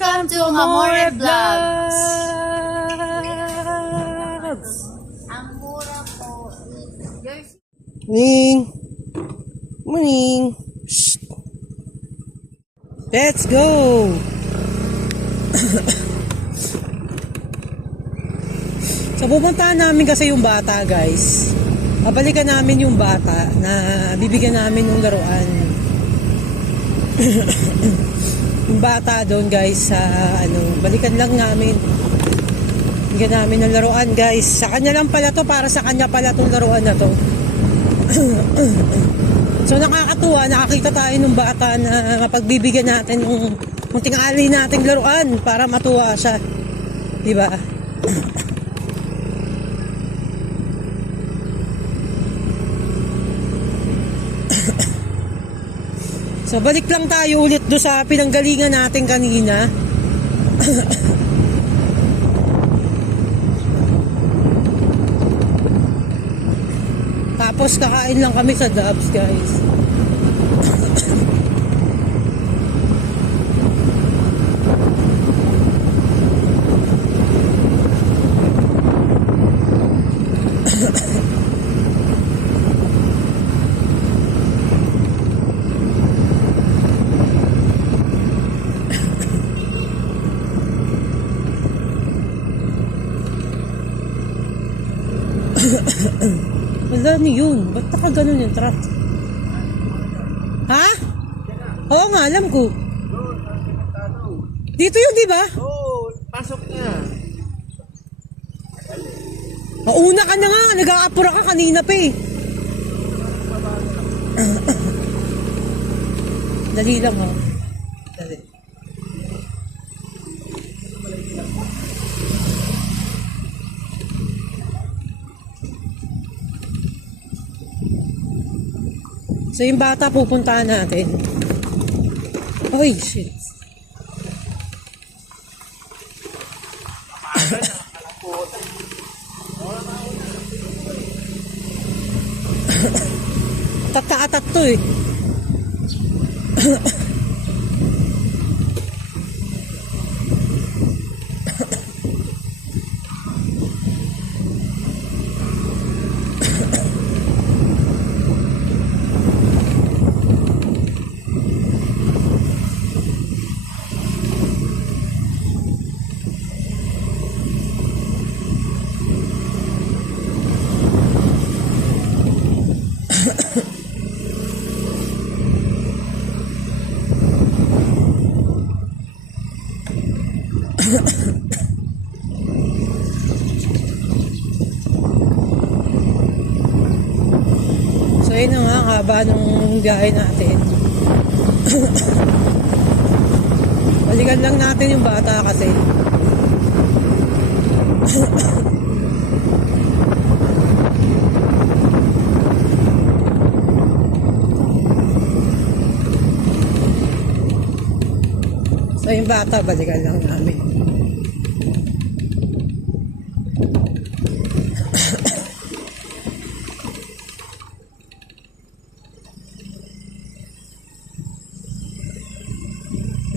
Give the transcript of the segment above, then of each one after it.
Welcome to Amore Vlogs! Ang mura po. Yours. Morning! Morning! Shh. Let's go! So pupuntahan namin kasi yung bata, guys. Babalikan namin yung bata na bibigyan namin ng laruan. Yung bata doon, guys, sa balikan lang namin. Bigyan namin ng laruan, guys. Sa kanya lang pala to, para sa kanya pala tong laruan na to. So nakakatuwa, nakakita tayo ng bata na mapagbibigyan natin yung munting ali nating laruan para matuwa siya. Diba? So balik lang tayo ulit do sa pinanggalingan natin kanina. Tapos kakain lang kami sa Dubs, guys. Wala niyo yun. Ba't nakaganon yung truck? Ha? Oo nga, alam ko. Dito yun, di ba? Oo, pasok niya. Mauna ka na nga. Nag-aapura ka kanina pa eh. Dali lang, oh. Dali. So yung bata pupuntahan natin. Oy, shit. Tatak to eh. So yun na nga, haba nung biyahe natin. Balikan lang natin yung bata kasi. So yung bata, balikan lang namin.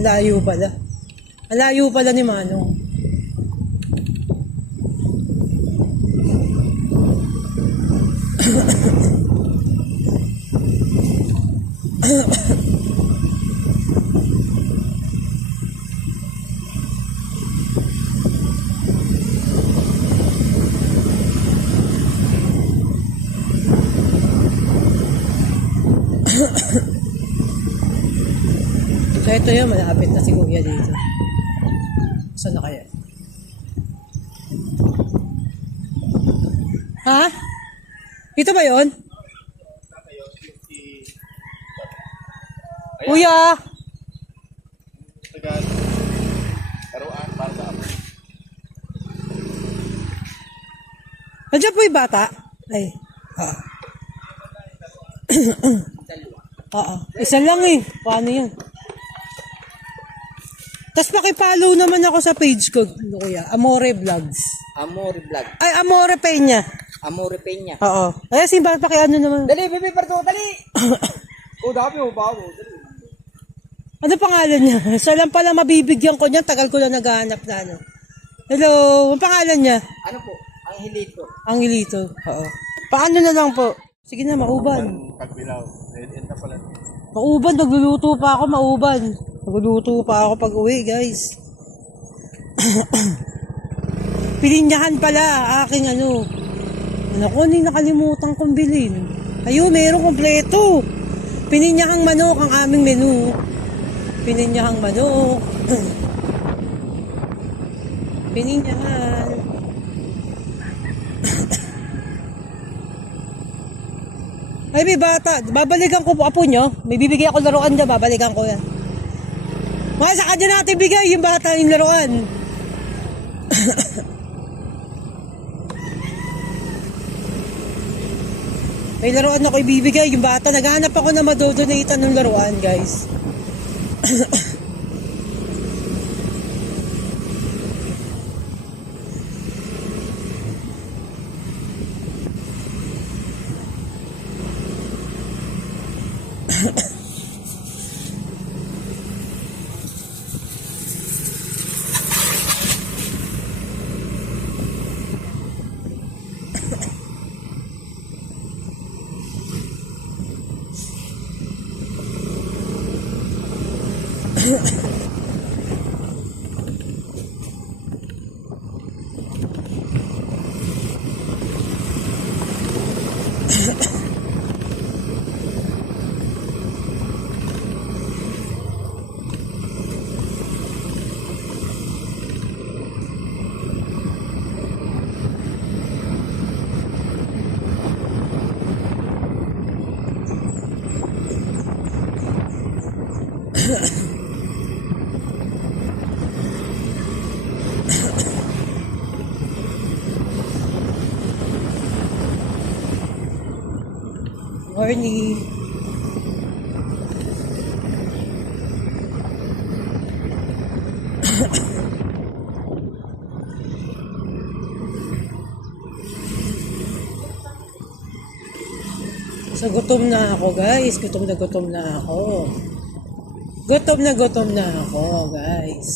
Layo pala. Layo pala ni Manong. So ito yun, malapit na si Kuya dito. Saan na kaya? Ha? Ito ba yun? Kuya! Laruan para sa apo. Nandiyan po yung bata? Ay. Oo. Isa lang eh. Paano yun? Tapos pakipollow naman ako sa page ko, Kuya. Amore Vlogs. Amore Vlog. Ay, Amore Peña. Amore Peña. Oo. Ay, simba, pakiano naman. Dali, bebe, parto, dali! O, dami mo ba mo? Dali. Ano pangalan niya? Siya lang pala mabibigyan ko niyan. Tagal ko na naghahanap na ano. Hello, ang pangalan niya? Ano po? Ang hilito. Angelito. Oo. Paano na lang po? Sige na, mauban. Pagbilaw. Dead end na pala. Mauban, nagluluto pa ako, mauban. Nagluluto pa ako pag uwi, guys. Pilinyahan pala, aking ano. Ano ko, nakalimutan kong bilhin. Ayun, mayroong kompleto. Pininyahang manok ang aming menu. Pininyahang manok. Pininyahan. Ay, may bata. Babalikan ko po apo nyo. May bibigay ako laruan dyan. Babalikan ko yan. Mga sa kanya natin bigay yung bata yung laruan. May laruan ako ibibigay yung bata. Naghahanap ako na madodonate ng laruan, guys. Morning. So, gutom na ako, guys. Gutom na ako. Gutom na ako, guys.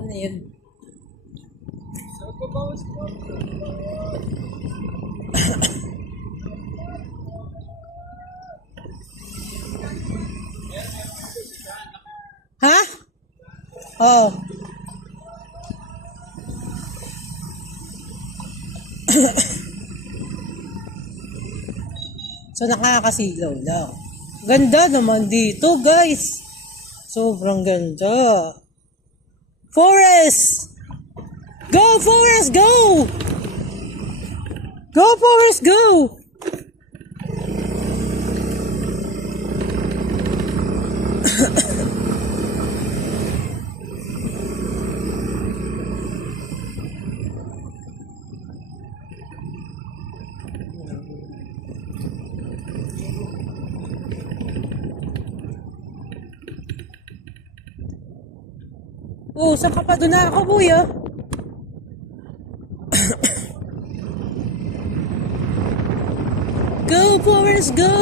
Ano yun? Ha? Oo. So, nakakasilaw lang. Ganda naman dito, guys. Sobrang ganda. Forest! Go, Forest, go! Go, Forest, go! Oh, saan ka pa? Doon na ako, kuya. Go, Forrest, go!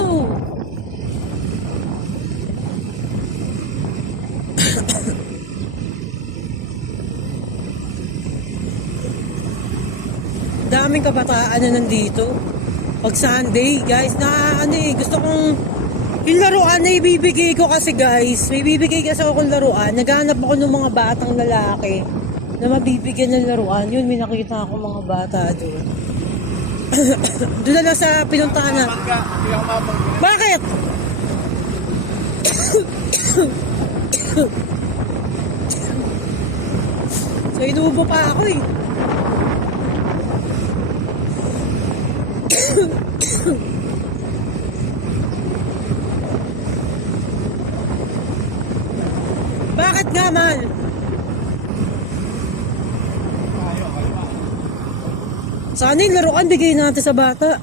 Daming kabataan na nandito. Pag Sunday, guys, gusto kong yung laruan na ibibigay ko kasi, guys. May bibigay kasi akong laruan. Naghanap ako ng mga batang lalaki na mabibigyan ng laruan. Yun, may nakita ako mga bata doon. Doon na lang sa pinuntahan na. Bakit? So, inuubo pa ako eh. Bakit nga, man? Sana yung laruan, bigay natin sa bata.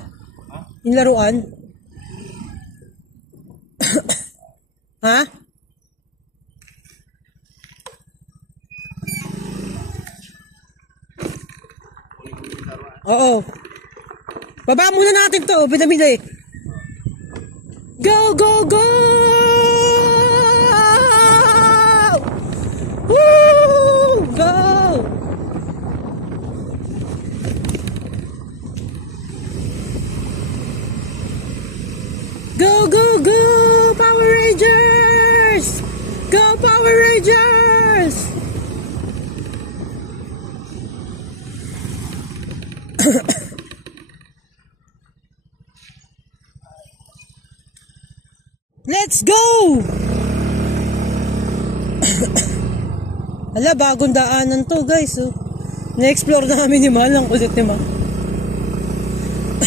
Yung laruan. Ha? Oo. Baba muna natin to, pinamili. Go, go, go! Rangers! Let's go! Ala, bagong daanan to guys. Oh. Na-explore namin ni Mal. Ang kulit ni Mal.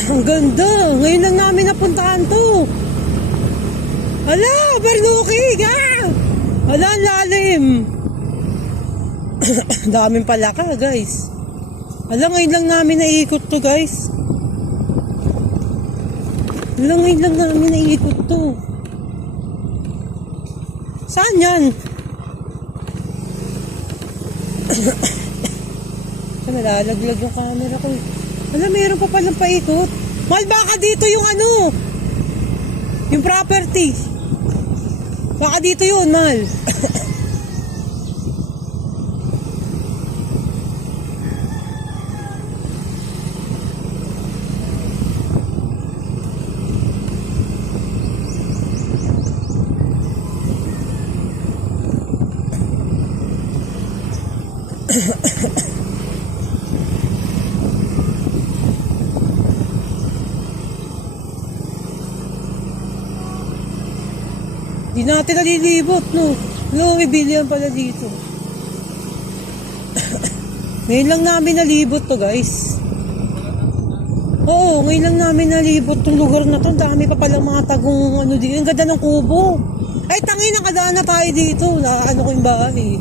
Ang ganda. Ngayon lang namin napuntahan to. Ala, overlooking. Ah! Ala, ang lalim. Daming palaka guys. Ala, ngayon lang namin naiikot to guys. Ala, ngayon lang namin naiikot to. Saan yan? Nalalaglag yung camera ko. Alam, meron pa palang paikot. Mal, baka dito yung ano? Yung property. Baka dito yun, Mal. Di natin nalilibot, no? No, may billion pala dito. Ngayon lang namin nalibot to, guys. Oo, ngayon lang namin nalibot tong lugar na to. Ang dami pa palang mga tagong ano dito. Ang ganda ng kubo. Ay, tangin, nakadaan na tayo dito. Ano ko yung bahay.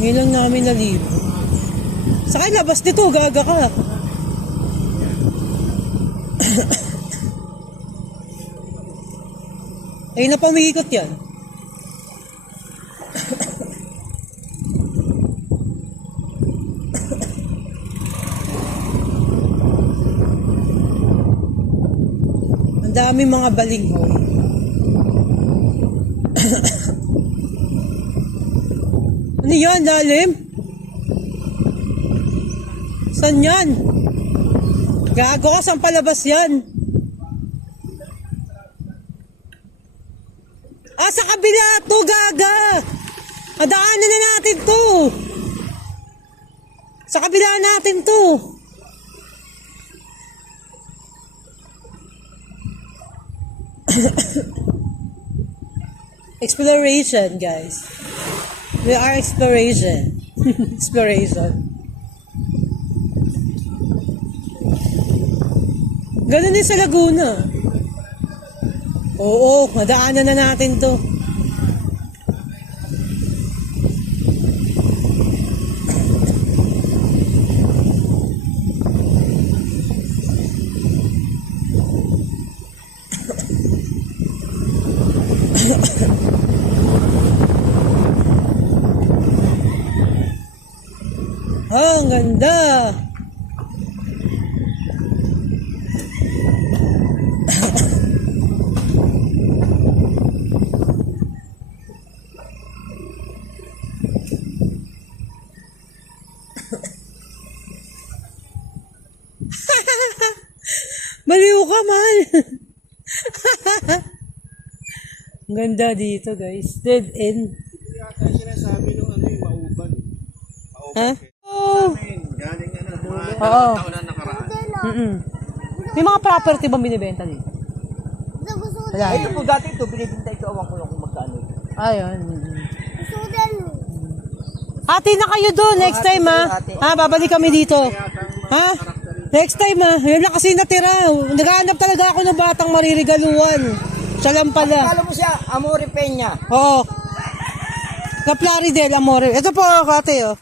Ngayon lang namin nalibot. Sakay, labas dito. Gaga ka. Ay, na pumikot yan. Ang dami mga balinghoy. Ano yan, lalim? Saan yan? Gago ka, saan palabas yan? Ah, sa kabila to, gaga! Adaanan na natin to! Sa kabila natin to! Exploration, guys. We are exploration. Exploration. Ganun din sa Laguna. Oo, madaanan na natin to. Oh, ang ganda. Baliw ka, man. Ang ganda dito, guys. Dead end. Kaya sinasabi nung ano yung mauban. Ha? Oh. Galing ano, mga Oo. taon na nakaraan. May mga property bang binibenta dito? Wala. Ito po dati ito, binibintay ito, awan ko lang kung magkano. Ayun. Hati na kayo doon next time, ha? Ha, babalik kami dito. Ha? Next time, ha? Yan lang kasi natira. Naghahanap talaga ako ng batang maririgaluan. Siya lang pala. Alam mo siya, Amore Peña. Oo. Kaplaridel, Amore. Ito po, kate, oh.